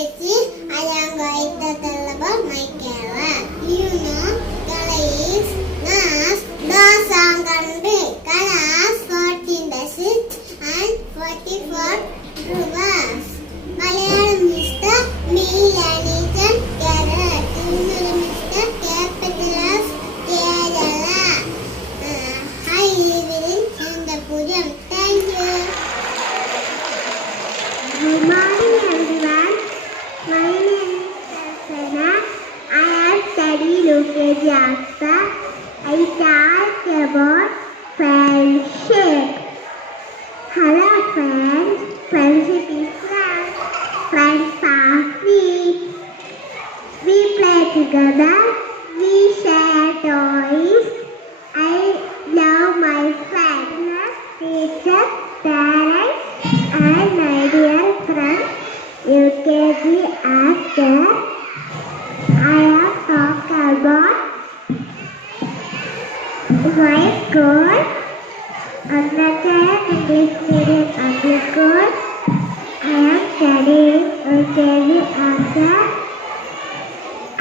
UKG. I am going to tell about my Kerala. You know, Kerala is nice. Those are country. Colors 14 deserts and 44 rivers. Malayalam is the main language in Kerala. Tamil is the capital of Kerala. I live in Chandapuram. Thank you. Good morning everyone. My name is Sana. I have studied UKG after. I talk about friendship. Hello friends. Friendship is love. Friends are free. We play together. We share toys. I love my friends, teachers, parents, and my dear friend. UKG after I have talked about my school, Annathaya English Medium Public School. I am studying UKG after.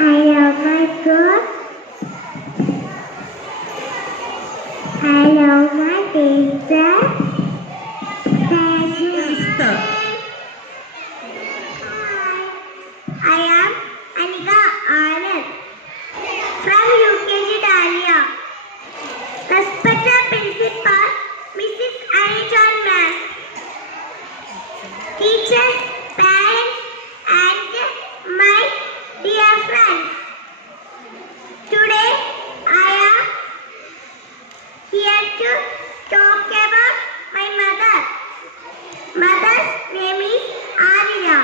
I love my school. I love my teacher. Thank you. I am Anika Anand from UKG Dahlia. Respected Principal, Mrs. Anijan Ma'am, teachers, parents, and my dear friends. Today I am here to talk about my mother. Mother's name is Arya.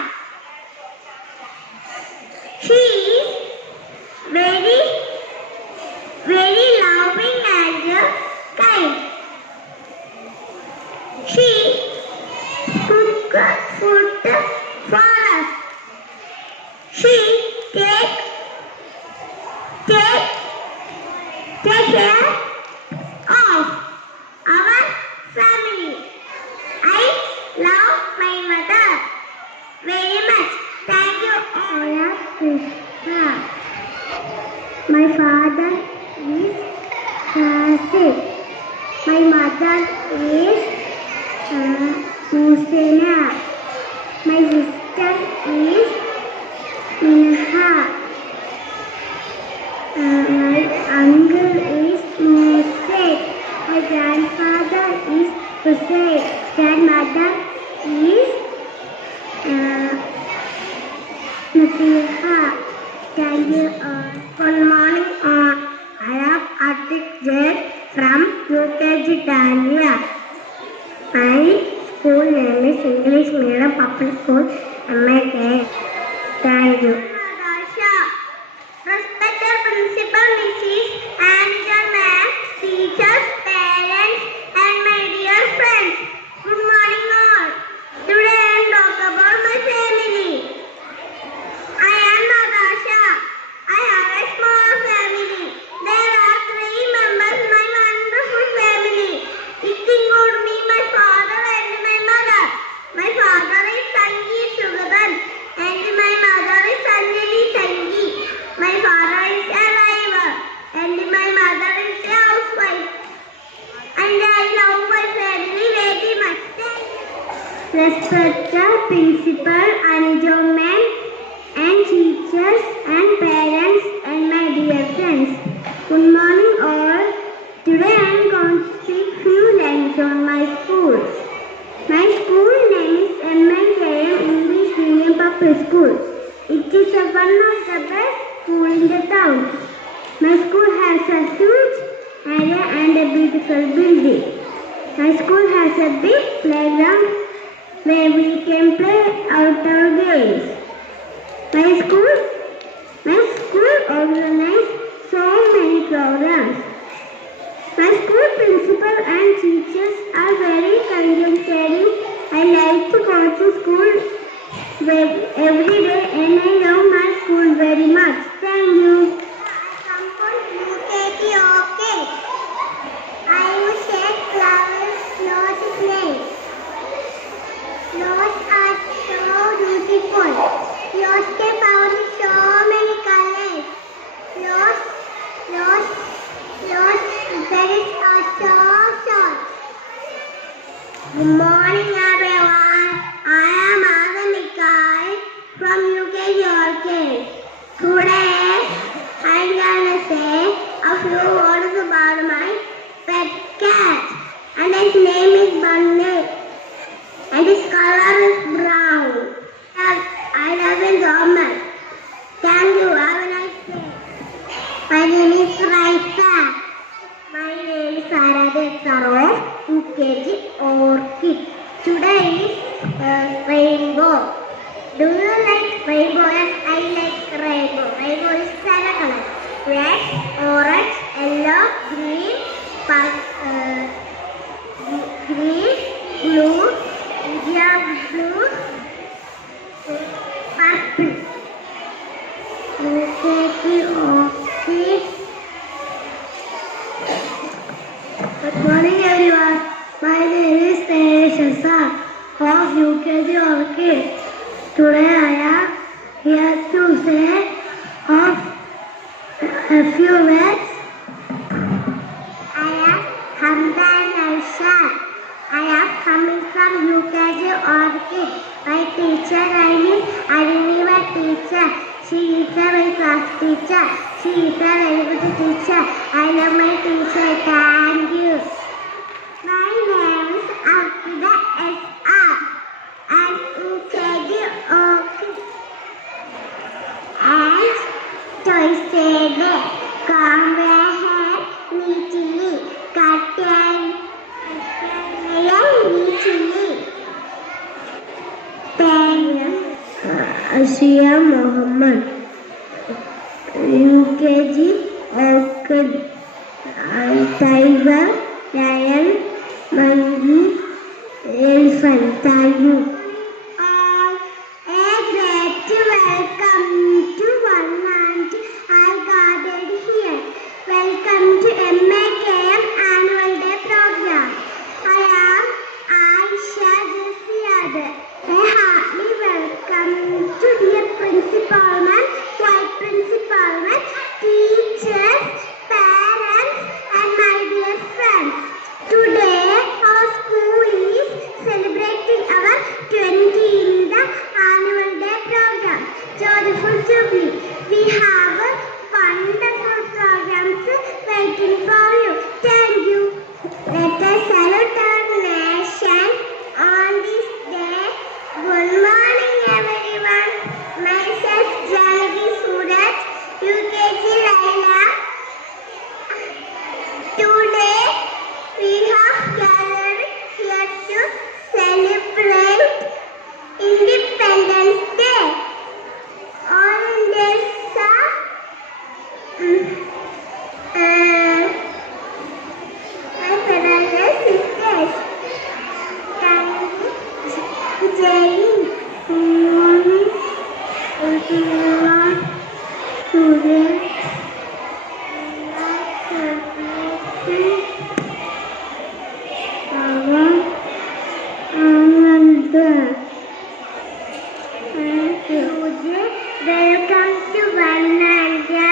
She is very loving and kind. She cooks food for us. She take care of our family. I love my mother very much. Thank you. I am Krishna. My father is Kasif. My mother is Musena. My sister is Neha. My uncle is Moses. My grandfather is Hussein. Grandmother is Nasiha. Thank you all. Good morning all. I am Atik Jain from UKG Dahlia. My school name is English Medium Public School, MK. Thank you. Respected Principal Mrs. Anijan Ma'am, teachers, parents, and my dear friends. Good morning all. Today I am talk about my family. I am Natasha. I have a small family. There are 3 members in my wonderful family. It includes me, my father, and my mother. My father is Sangeet Sugadan, and my mother is Anjali Sangeet. My father is a driver, and my mother is a housewife. And I love my family very much. Respected Principal Anijan Ma'am, and teachers and parents and my dear friends. Good morning all. Today I am going to speak few lines on my school. My school name is MNKM English Medium Public School. It is one of the best schools in the town. My school has a huge area and a beautiful building. My school has a big playground where we can play outdoor games. My school organizes so many programs. My school principal and teachers are very kind and caring. I like to go to school every day and I love my school very much. Thank you. Come from UKG, okay. I would say flowers, not play. Flowers are so beautiful. Today, I'm gonna say a few words about my pet cat. And his name is Bunny. And his color is brown. I love him so much. Thank you. Have a nice day. My name is Raisa. My name is Aradha Sarof, UKG Orchid. Today is rainbow. Do you like rainbow? Yes, I like rainbow. Rainbow is seven colors: red, orange, yellow, green, green, blue, India blue, purple. UKG Orchid. Good morning, everyone. My name is Tejasa of UKG Orchid. Today I am here to say a few words. I am Hamza Naisha. I am coming from UKG Orchid. My teacher name is Ariniva teacher. She is my class teacher. She is a very good teacher. I love my teacher. Thank you. My name is Akida S.R. and UKG Orchid. And toy said comb your hair neatly, cut your nail neatly. Thank you. Asiya Muhammad, UKG Orchid. Tiger, lion, monkey, elephant. Thank you. All a great welcome to one and I gathered here. Welcome to MAKM Annual Day Program. I am Aisha Jasiad. A hearty welcome to dear Principal Ma'am, Vice Principal Ma'am, teachers, parents, and my dear friends. Today, our school is celebrating our 20th annual day program, Joyful Jubilee. We have wonderful programs waiting for you. Thank you. Let us salute our nation on this day. Good morning, everyone. Myself, Janaki Suraj, UKG Laila. Today, we have gathered here to celebrate Independence Day. All Indians are my brothers and sisters. Jai Hind. Good morning, everyone. Today, welcome to Vananja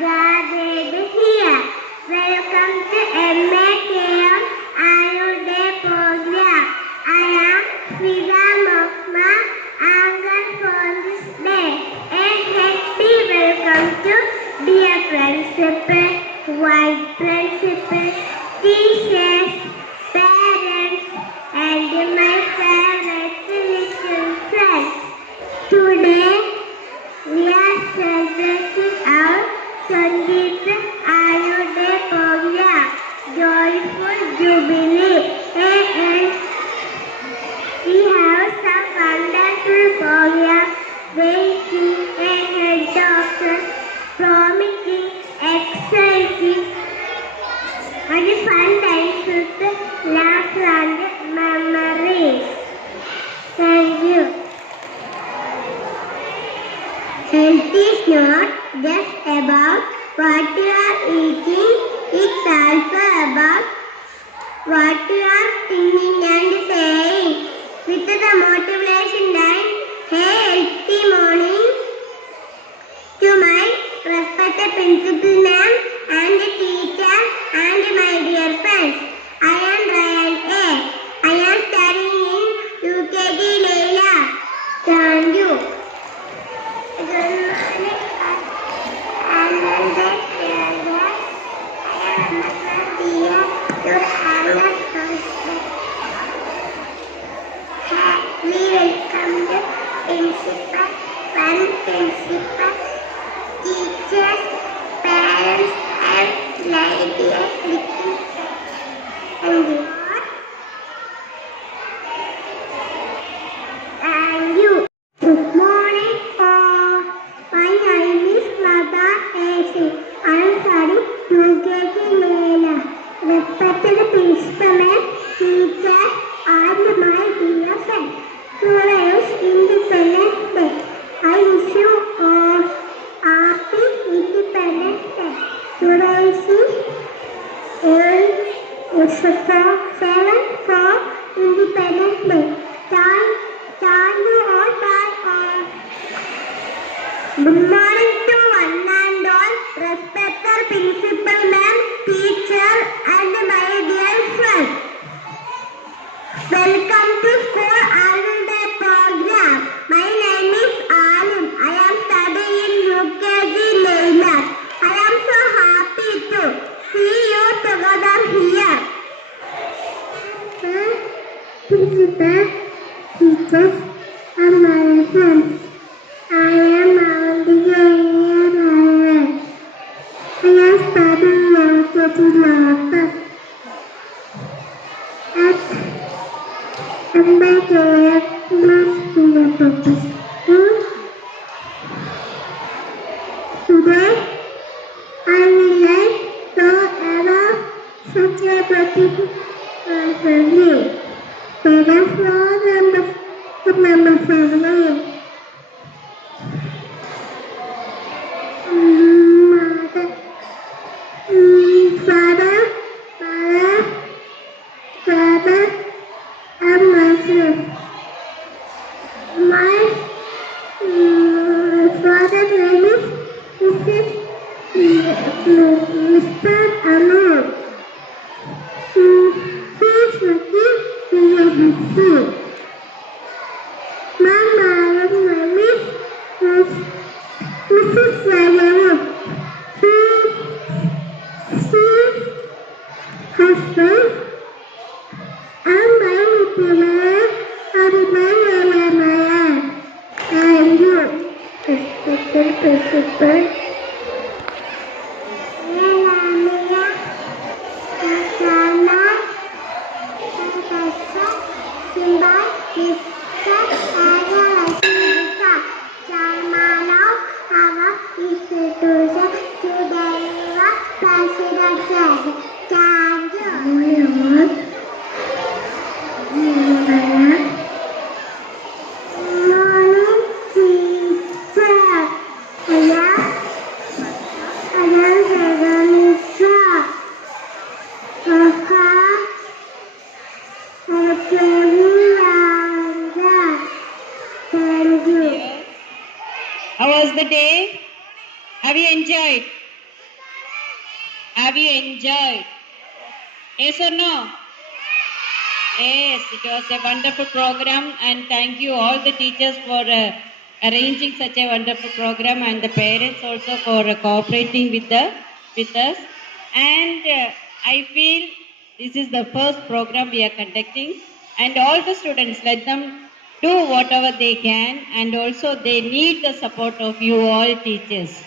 gathered here. Welcome to MAKM Annual Day Program. I am Fiza Mohma, anchor for this day. A happy welcome to dear Principal, Vice Principal, teachers, parents, and my favorite little friends. Today, we are celebrating our 20th annual day program, Joyful Jubilee. And we have some wonderful programs waiting ahead of us, promising, exciting, and fun times with laughs and memories. Thank you. Health is not just about what you are eating, it's also about what you are thinking and saying. With the motivation that, hey, healthy morning to my respected principal ma'am and the teacher and my dear friends. I am Ryan A. I am studying in UKG Leila. Thank you. Good morning. Principal, teachers, parents, and ladies. And you. Good morning, all. My name is Radha A.C. I am studying UKG Lela. Respected principal, teacher, and my dear friends. Today is Independence Day. I wish you all happy Independence Day. Today is 7 for Independence Day. Thank you all. Bye. Good morning to one and all. Respected principal ma'am, teacher, and my dear friends. Welcome to school annual day program. My name is Alim. I am studying UKG Leila. I am so happy to see you together here. Principal, teachers, and my friends. I am Auntie. I am studying UKG Leila. And my dear purpose. Today, I will like to have such a beautiful family. Parents, number family. Mother, father, mother, brother, and myself. My father's name is Mr. Anand. He is working in a My mother's name is Mrs. Sayana. She husband and my little and my mama. And you, respected principal. How was the day? Have you enjoyed? Have you enjoyed? Yes or no? Yes, it was a wonderful program, and thank you all the teachers for arranging such a wonderful program, and the parents also for cooperating with us. And I feel this is the first program we are conducting, and all the students, let them do whatever they can, and also they need the support of you all teachers.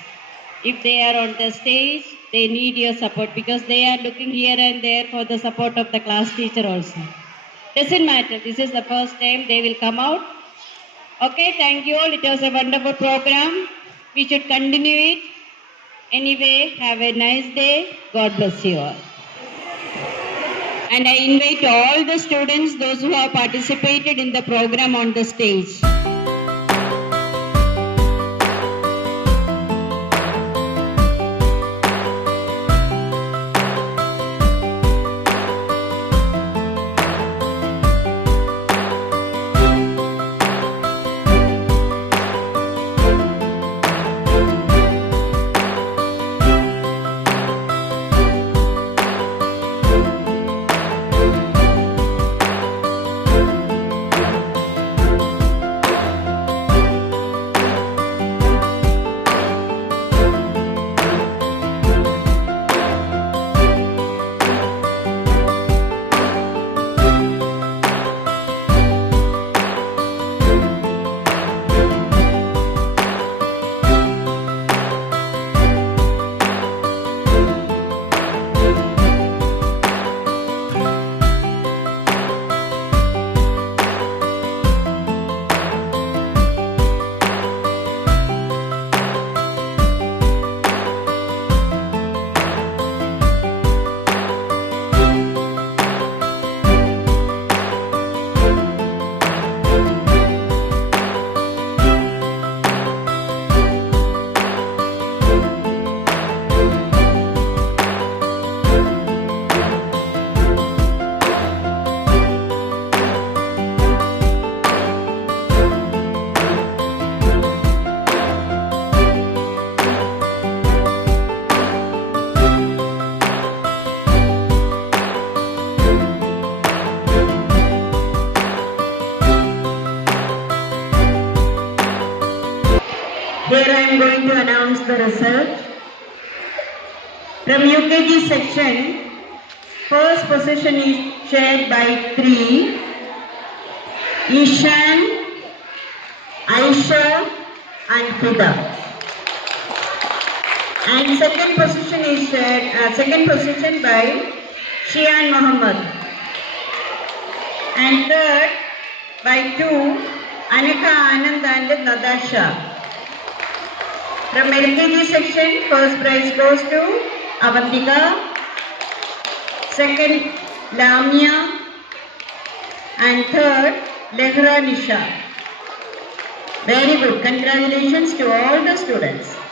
If they are on the stage, they need your support because they are looking here and there for the support of the class teacher also. Doesn't matter, this is the first time they will come out. Okay, thank you all. It was a wonderful program. We should continue it. Anyway, have a nice day. God bless you all. And I invite all the students, those who have participated in the program on the stage. Here I am going to announce the result. From UKG section, first position is shared by 3. Ishan, Aisha and Fida. And second position is shared, by Shian Muhammad. And third by 2, Anika Anand and Nadasha. From LKG section, first prize goes to Avantika, second Lamia, and third Lehra Nisha. Very good. Congratulations to all the students.